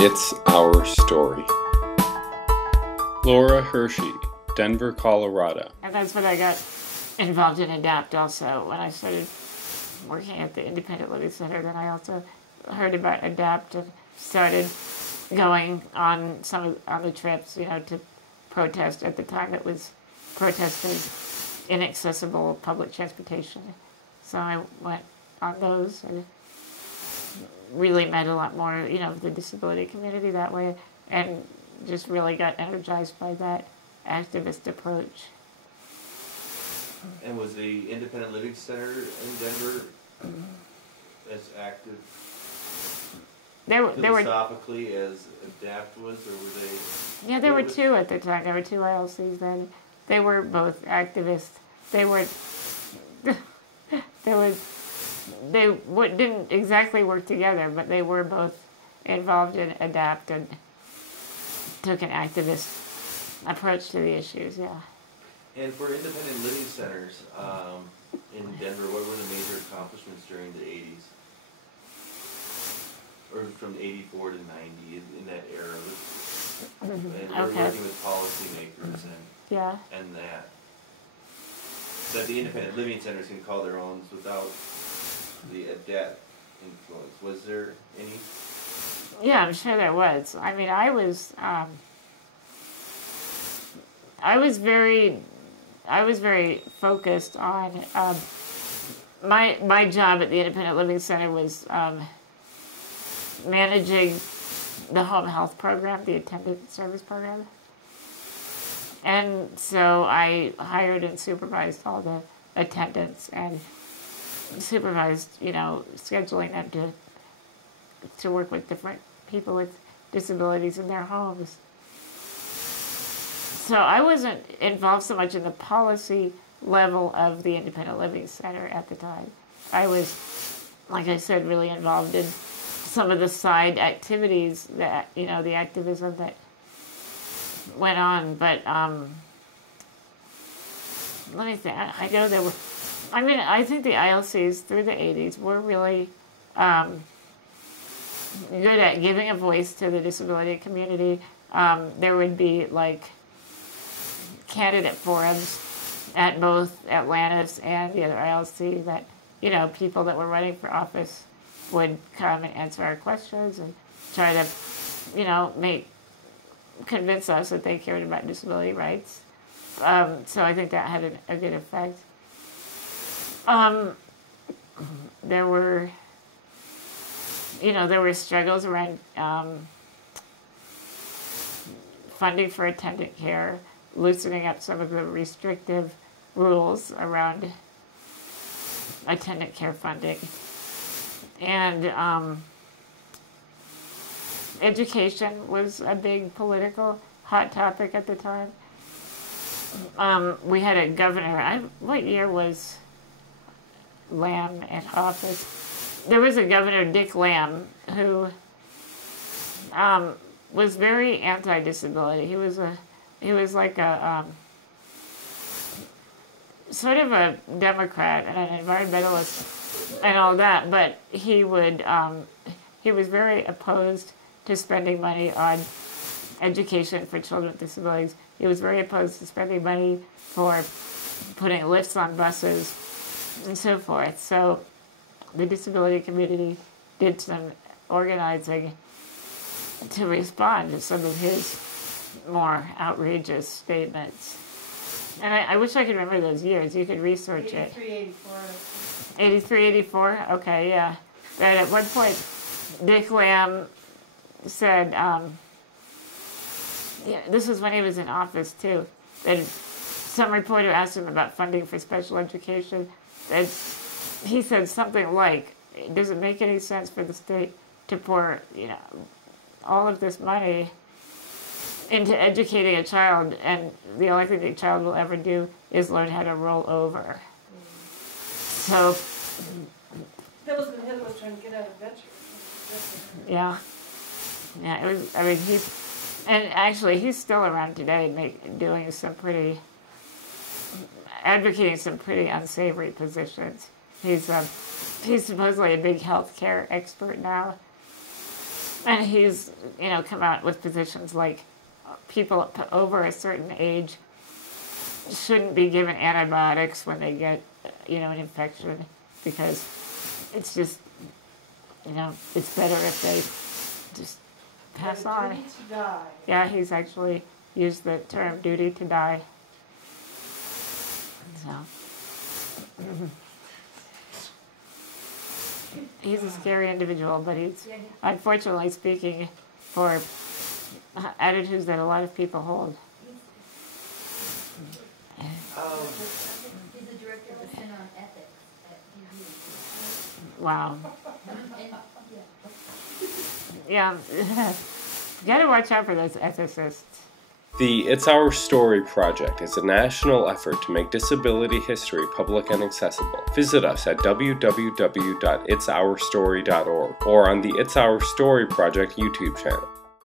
It's Our Story. Laura Hershey, Denver, Colorado. And that's when I got involved in ADAPT also. When I started working at the Independent Living Center, then I also heard about ADAPT and started going on on the trips, to protest. At the time it was protesting inaccessible public transportation. So I went on those and really met a lot more, of the disability community that way, and just really got energized by that activist approach. And was the Independent Living Center in Denver as active philosophically as ADAPT was, or were they? Yeah, there were two at the time. There were two ILCs then. They were both activists. They didn't exactly work together, but they were both involved in ADAPT and took an activist approach to the issues, yeah. And for independent living centers in Denver, what were the major accomplishments during the 80s? Or from 84 to 90, in that era? And we're working with policymakers and that the independent living centers can call their own without the ADAPT influence. Was there any? Yeah, I'm sure there was. I mean, I was very focused on my job at the Independent Living Center was managing the home health program, the attendant service program. And so I hired and supervised all the attendants and supervised, scheduling them to work with different people with disabilities in their homes. So I wasn't involved so much in the policy level of the Independent Living Center at the time. I was, like I said, really involved in some of the side activities that, the activism that went on. But let me think. I know there were, I think the ILCs through the 80s were really good at giving a voice to the disability community. There would be candidate forums at both Atlantis and the other ILC that, people that were running for office would come and answer our questions and try to, convince us that they cared about disability rights. So I think that had a good effect. There were struggles around funding for attendant care, loosening up some of the restrictive rules around attendant care funding. And education was a big political hot topic at the time. We had a governor, what year was Lamb in office? There was a governor, Dick Lamb, who was very anti-disability. He was like a sort of a Democrat and an environmentalist and all that, but he was very opposed to spending money on education for children with disabilities. He was very opposed to spending money for putting lifts on buses and so forth. So the disability community did some organizing to respond to some of his more outrageous statements. And I wish I could remember those years. You could research 83, it. 84. 83, 84? Okay, yeah. And at one point, Dick Lamb said, this was when he was in office too, that some reporter asked him about funding for special education, and he said something like, does it make any sense for the state to pour, all of this money into educating a child, and the only thing the child will ever do is learn how to roll over? So That was when Heather was trying to get out of venture. yeah, it was. And actually, he's still around today, advocating some pretty unsavory positions. He's supposedly a big healthcare expert now, And he's, come out with positions like people over a certain age shouldn't be given antibiotics when they get, an infection, because it's just, it's better if they just pass on. Duty to die. Yeah, he's actually used the term duty to die. So, he's a scary individual, but he's, unfortunately speaking, for attitudes that a lot of people hold. He's the director of the Center on Ethics at DU. Wow. Yeah, you gotta watch out for those ethicists. The It's Our Story project is a national effort to make disability history public and accessible. Visit us at www.itsourstory.org or on the It's Our Story project YouTube channel.